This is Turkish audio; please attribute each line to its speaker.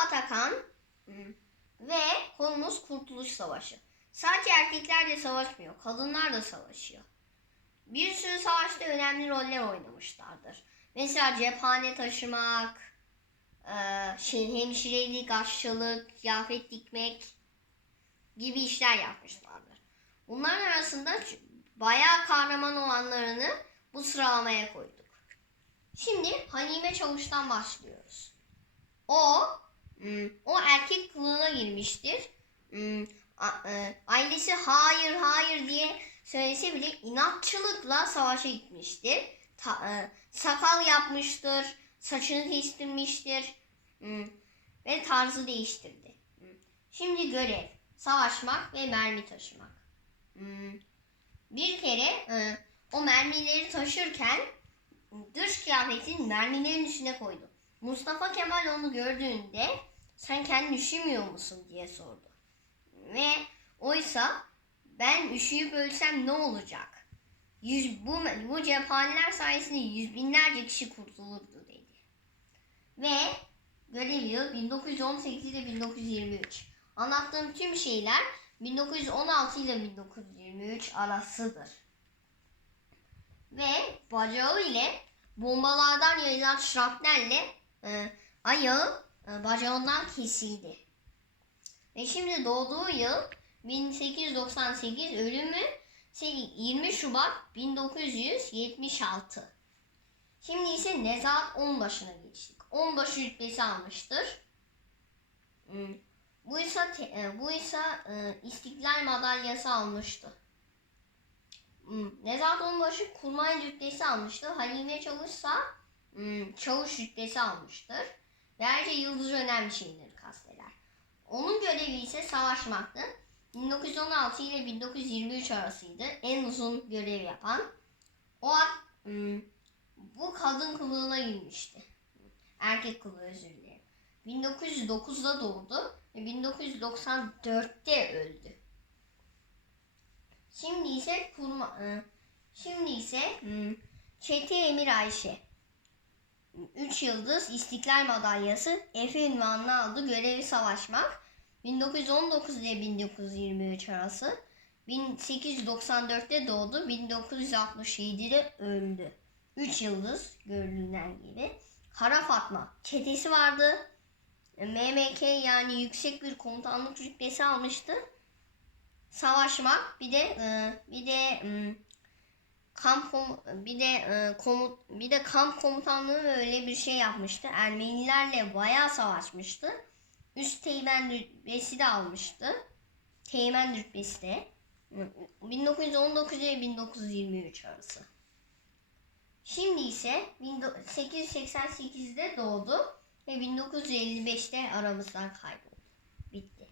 Speaker 1: Vatakan hmm, ve konumuz Kurtuluş Savaşı. Sadece erkekler de savaşmıyor, kadınlar da savaşıyor. Bir sürü savaşta önemli roller oynamışlardır. Mesela cephane taşımak, eee, şey, hemşirelik, aşçılık, kıyafet dikmek gibi işler yapmışlardır. Bunların arasında bayağı kahraman olanlarını bu sıralamaya koyduk. Şimdi Halime Çavuş'tan başlıyoruz. O o erkek kılığına girmiştir. Hmm, e, ailesi hayır hayır diye söylese bile inatçılıkla savaşa gitmiştir. E, sakal yapmıştır, saçını kestirmiştir hmm, ve tarzı değiştirdi. Hmm. Şimdi görev savaşmak ve mermi taşımak. Hmm, Bir kere e, o mermileri taşırken dış kıyafetin mermilerin üstüne koydu. Mustafa Kemal onu gördüğünde sen kendini üşümüyor musun diye sordu. Ve oysa ben üşüyüp ölsem ne olacak? Yüz, bu, bu cephaneler sayesinde yüz binlerce kişi kurtulurdu dedi. Ve görev yılı 1918 ile 1923. Anlattığım tüm şeyler 1916 ile 1923 arasıdır. Ve bacağı ile bombalardan yayılan şrapnelle e, ayağı bacağından kesildi. Ve şimdi doğduğu yıl 1898 ölümü ise 20 Şubat 1976. Şimdi ise Nezahat Onbaşı'na geçtik. Onbaşı rütbesi almıştır. Bu ise e, bu ise e, İstiklal Madalyası almıştı. Nezahat Onbaşı kurmay rütbesi almıştı. Halime Çavuş hmm, çavuş rütbesi almıştır. Ayrıca yıldız önemli şeyleri kasteder. Onun görevi ise savaşmaktı. 1916 ile 1923 arasıydı. En uzun görev yapan. O hmm, bu kadın kılığına girmişti. Erkek kılığı özür dilerim. 1909'da doğdu ve 1994'te öldü. Şimdi ise kurma, e, şimdi ise hmm, Çeti Emir Ayşe. 3 yıldız İstiklal Madalyası Efe ünvanını aldı. Görevi savaşmak. 1919 ile 1923 arası. 1894'te doğdu. 1967'de öldü. 3 yıldız görülen gibi. Kara Fatma çetesi vardı. MMK yani yüksek bir komutanlık rütbesi almıştı. Savaşmak bir de e, bir de m, kamp kom- bir de e, komut bir de kamp komutanlığı öyle bir şey yapmıştı. Ermenilerle bayağı savaşmıştı. Üst teğmen rütbesi de almıştı. Teğmen rütbesi de. 1919 ile 1923 arası. Şimdi ise 1888'de doğdu ve 1955'te aramızdan kayboldu. Bitti.